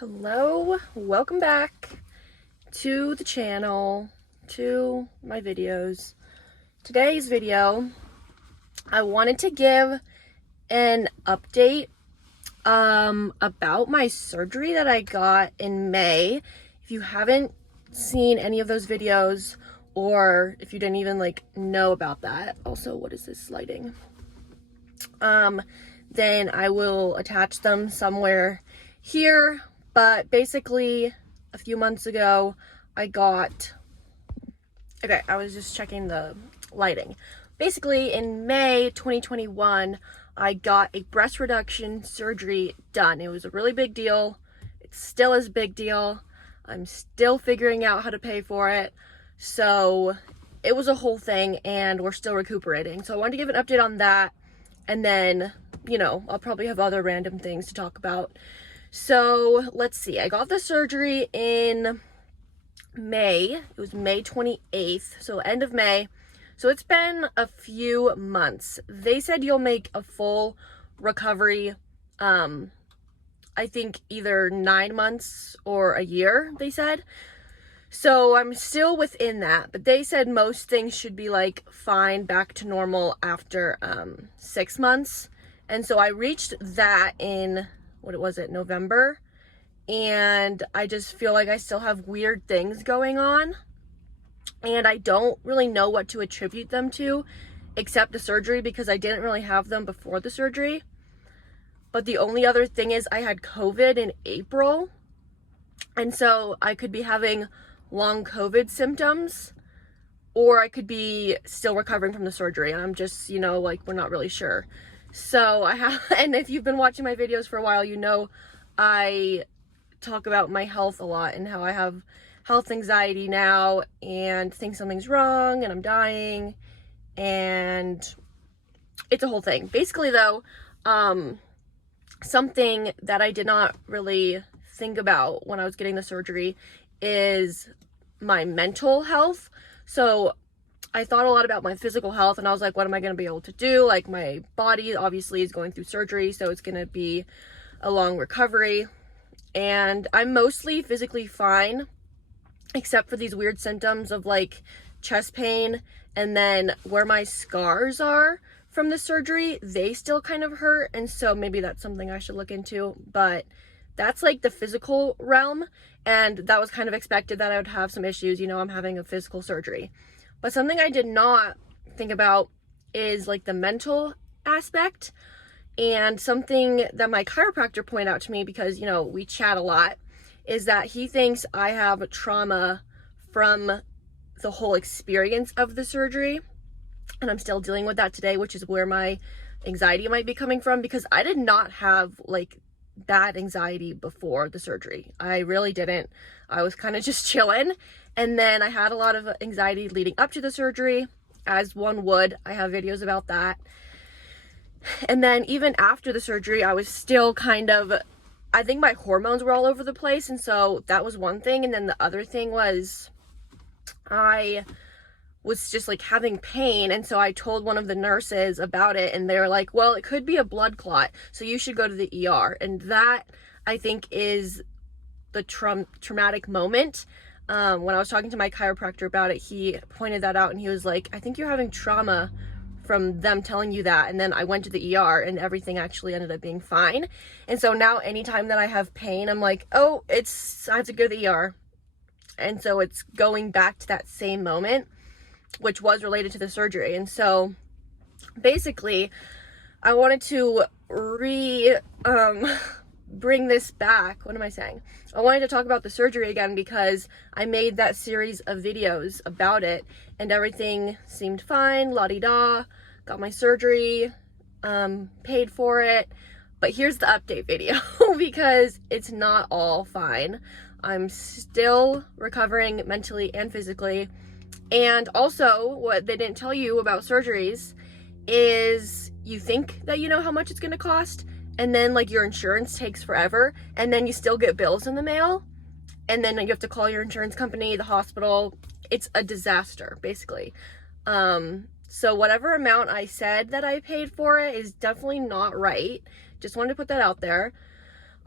Hello, welcome back to the channel, to my videos. Today's video, I wanted to give an update about my surgery that I got in May. If you haven't seen any of those videos, or if you didn't even know about that, also, what is this lighting? Then I will attach them somewhere here. But basically, a few months ago, I was just checking the lighting. Basically, in May 2021, I got a breast reduction surgery done. It was a really big deal. It still is a big deal. I'm still figuring out how to pay for it. So it was a whole thing, and we're still recuperating. So I wanted to give an update on that. And then, I'll probably have other random things to talk about. So let's see, I got the surgery in May. It was May 28th, so end of May. So it's been a few months. They said you'll make a full recovery, I think either 9 months or a year, they said. So I'm still within that, but they said most things should be fine, back to normal after 6 months. And so I reached that in November, and I just feel like I still have weird things going on, and I don't really know what to attribute them to except the surgery, because I didn't really have them before the surgery. But the only other thing is I had COVID in April, and so I could be having long COVID symptoms, or I could be still recovering from the surgery, and I'm just, we're not really sure. So and if you've been watching my videos for a while, I talk about my health a lot and how I have health anxiety now and think something's wrong and I'm dying, and it's a whole thing. Basically though, something that I did not really think about when I was getting the surgery is my mental health. So I thought a lot about my physical health, and I was like, what am I going to be able to do? My body obviously is going through surgery, so it's going to be a long recovery. And I'm mostly physically fine, except for these weird symptoms of chest pain, and then where my scars are from the surgery, they still kind of hurt. And so maybe that's something I should look into, but that's the physical realm. And that was kind of expected that I would have some issues. I'm having a physical surgery. But something I did not think about is the mental aspect, and something that my chiropractor pointed out to me, because, we chat a lot, is that he thinks I have trauma from the whole experience of the surgery. And I'm still dealing with that today, which is where my anxiety might be coming from, because I did not have bad anxiety before the surgery. I really didn't. I was kind of just chilling. And then I had a lot of anxiety leading up to the surgery, as one would. I have videos about that. And then even after the surgery, I was still I think my hormones were all over the place. And so that was one thing. And then the other thing was I was just having pain. And so I told one of the nurses about it, and they were like, well, it could be a blood clot, so you should go to the ER. And that, I think, is the traumatic moment. When I was talking to my chiropractor about it, he pointed that out, and he was like, I think you're having trauma from them telling you that. And then I went to the ER, and everything actually ended up being fine. And so now anytime that I have pain, I'm like, oh, I have to go to the ER. And so it's going back to that same moment, which was related to the surgery. And so basically I wanted to bring this back. What am I saying? I wanted to talk about the surgery again, because I made that series of videos about it, and everything seemed fine, la-di-da, got my surgery, paid for it. But here's the update video, because it's not all fine. I'm still recovering mentally and physically. And also, what they didn't tell you about surgeries is you think that you know how much it's going to cost, and then your insurance takes forever, and then you still get bills in the mail, and then you have to call your insurance company, the hospital. It's a disaster, basically. So whatever amount I said that I paid for it is definitely not right. Just wanted to put that out there.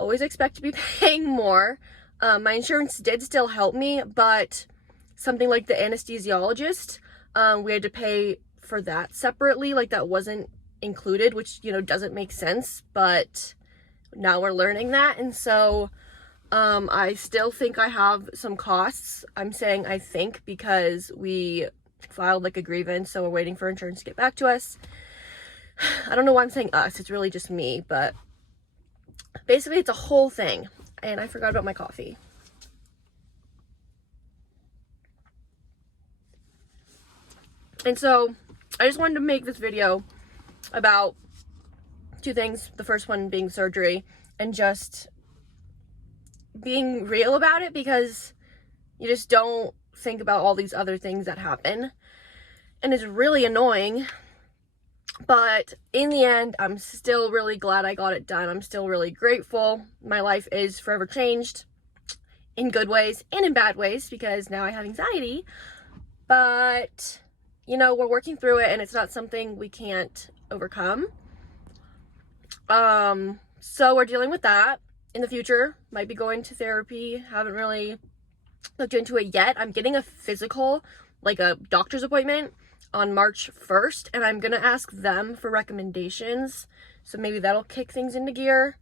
always expect to be paying more. My insurance did still help me, but something like the anesthesiologist, we had to pay for that separately. Like, that wasn't included, which, you know, doesn't make sense, but now we're learning that. And so I still think I have some costs. I'm saying I think because we filed like a grievance, so we're waiting for insurance to get back to us. I don't know why I'm saying us, it's really just me, but basically it's a whole thing. And I forgot about my coffee. And so I just wanted to make this video about two things. The first one being surgery, and just being real about it, because you just don't think about all these other things that happen. And it's really annoying. But in the end, I'm still really glad I got it done. I'm still really grateful. My life is forever changed in good ways and in bad ways, because now I have anxiety. But, you know, we're working through it, and it's not something we can't overcome. So we're dealing with that. In the future, might be going to therapy. Haven't really looked into it yet. I'm getting a physical, like a doctor's appointment, on March 1st, and I'm gonna ask them for recommendations, so maybe that'll kick things into gear.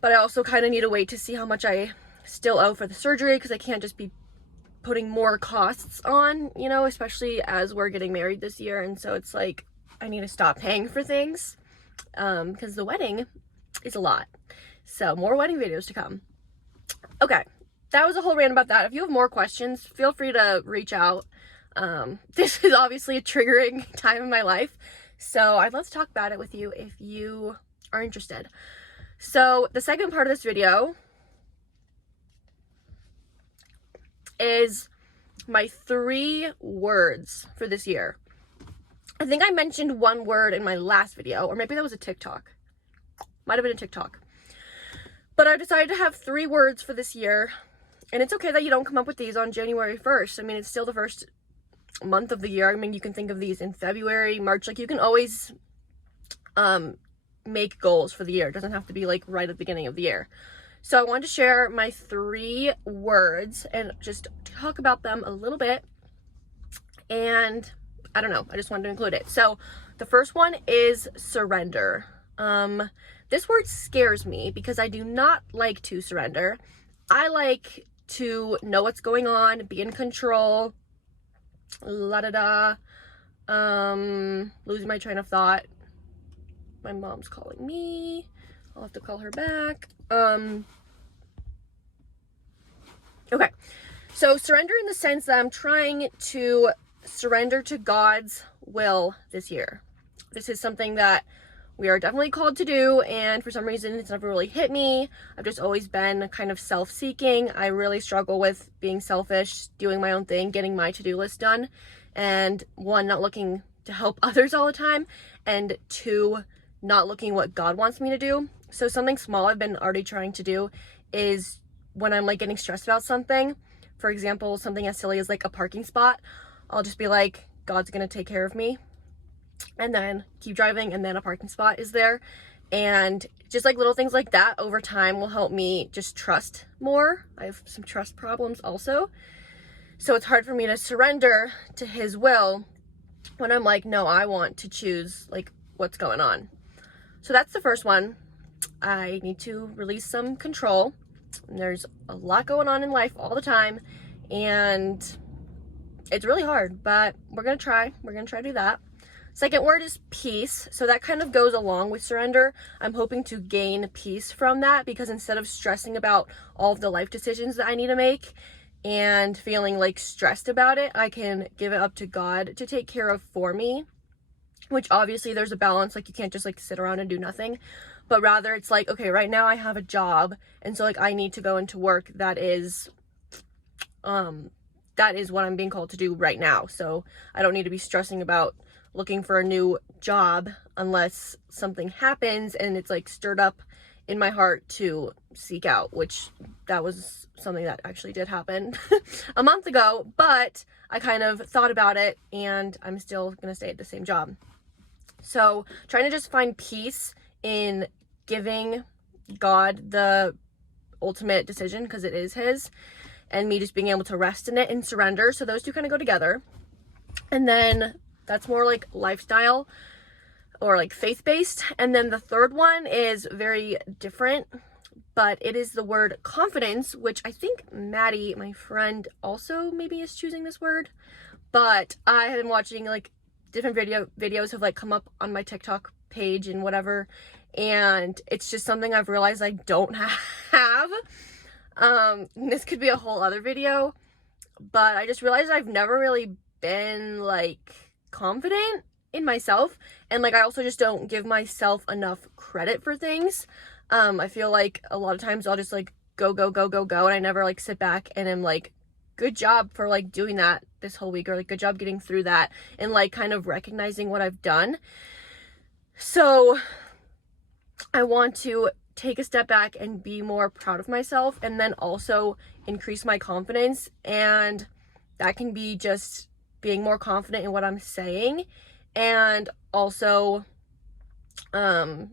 But I also kind of need to wait to see how much I still owe for the surgery, because I can't just be putting more costs on, you know, especially as we're getting married this year. And so it's like, I need to stop paying for things, because the wedding is a lot. So more wedding videos to come. Okay, that was a whole rant about that. If you have more questions, feel free to reach out. This is obviously a triggering time in my life, so I'd love to talk about it with you if you are interested. So the second part of this video is my 3 words for this year. I think I mentioned one word in my last video, or maybe that was a TikTok. Might have been a TikTok. But I decided to have 3 words for this year, and it's okay that you don't come up with these on January 1st. I mean, it's still the first month of the year. I mean, you can think of these in February, March. Like, you can always make goals for the year. It doesn't have to be like right at the beginning of the year. So I wanted to share my 3 words and just talk about them a little bit. And I don't know, I just wanted to include it. So the first one is surrender. This word scares me because I do not like to surrender. I like to know what's going on, be in control, losing my train of thought. My mom's calling me. I'll have to call her back. Okay, so surrender in the sense that I'm trying to surrender to God's will this year. This is something that we are definitely called to do, and for some reason it's never really hit me. I've just always been kind of self-seeking. I really struggle with being selfish, doing my own thing, getting my to-do list done, and 1, not looking to help others all the time, and 2, not looking what God wants me to do. So something small I've been already trying to do is when I'm like getting stressed about something, for example, something as silly as like a parking spot, I'll just be like, God's gonna take care of me, and then keep driving, and then a parking spot is there. And just like little things like that over time will help me just trust more. I have some trust problems also, so it's hard for me to surrender to his will when I'm like, no, I want to choose like what's going on. So that's the first one. I need to release some control. There's a lot going on in life all the time, and it's really hard, but we're gonna try to do that. Second word is peace. So that kind of goes along with surrender. I'm hoping to gain peace from that, because instead of stressing about all of the life decisions that I need to make and feeling like stressed about it, I can give it up to God to take care of for me, which obviously there's a balance. Like, you can't just like sit around and do nothing, but rather it's like, okay, right now I have a job, and so like I need to go into work that is what I'm being called to do right now. So I don't need to be stressing about looking for a new job unless something happens and it's like stirred up in my heart to seek out, which that was something that actually did happen a month ago, but I kind of thought about it and I'm still gonna stay at the same job. So trying to just find peace in giving God the ultimate decision, because it is his, and me just being able to rest in it and surrender. So those two kind of go together. And then that's more like lifestyle or like faith-based. And then the third one is very different, but it is the word confidence, which I think Maddie, my friend, also maybe is choosing this word. But I have been watching like different videos have like come up on my TikTok page and whatever, and it's just something I've realized I don't have. This could be a whole other video, but I just realized I've never really been like confident in myself, and like I also just don't give myself enough credit for things. I feel like a lot of times I'll just like go, and I never like sit back and am like, good job for like doing that this whole week, or like good job getting through that, and like kind of recognizing what I've done. So I want to take a step back and be more proud of myself, and then also increase my confidence. And that can be just being more confident in what I'm saying, and also on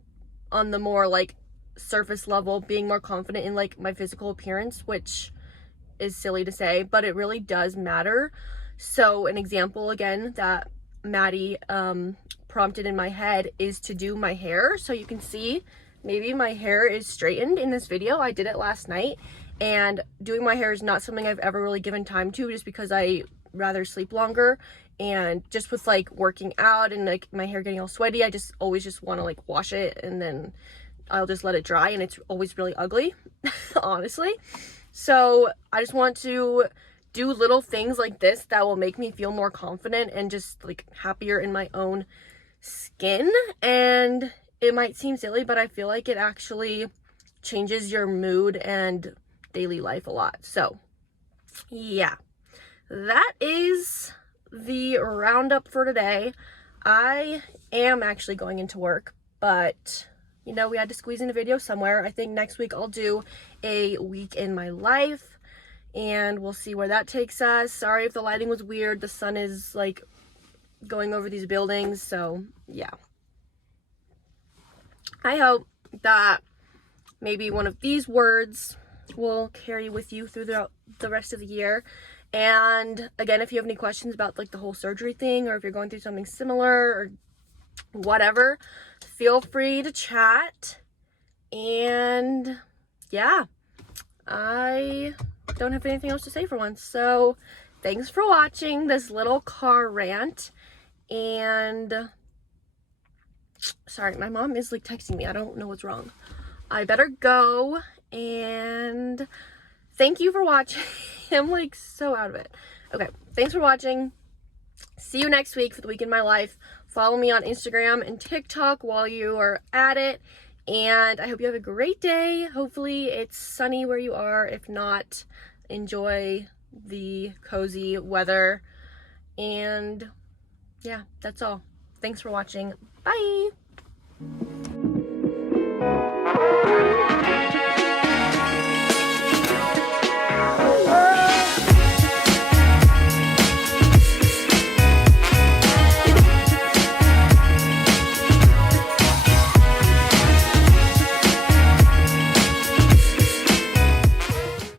the more like surface level, being more confident in like my physical appearance, which is silly to say, but it really does matter. So an example again that Maddie prompted in my head is to do my hair. So you can see maybe my hair is straightened in this video. I did it last night, and doing my hair is not something I've ever really given time to, just because I rather sleep longer, and just with like working out and like my hair getting all sweaty, I just always just want to like wash it, and then I'll just let it dry, and it's always really ugly honestly. So I just want to do little things like this that will make me feel more confident and just like happier in my own skin. And it might seem silly, but I feel like it actually changes your mood and daily life a lot. So yeah, that is the roundup for today. I am actually going into work, but you know, we had to squeeze in a video somewhere. I think next week I'll do a week in my life, and we'll see where that takes us. Sorry if the lighting was weird. The sun is like going over these buildings, so yeah. I hope that maybe one of these words will carry with you throughout the rest of the year. And again, if you have any questions about like the whole surgery thing, or if you're going through something similar or whatever, feel free to chat. And yeah, I don't have anything else to say for once. So thanks for watching this little car rant. And sorry, my mom is like texting me. I don't know what's wrong. I better go, and thank you for watching. I'm like so out of it. Okay, thanks for watching. See you next week for the week in my life. Follow me on Instagram and TikTok while you are at it. And I hope you have a great day. Hopefully it's sunny where you are. If not, enjoy the cozy weather. And yeah, that's all. Thanks for watching. Bye.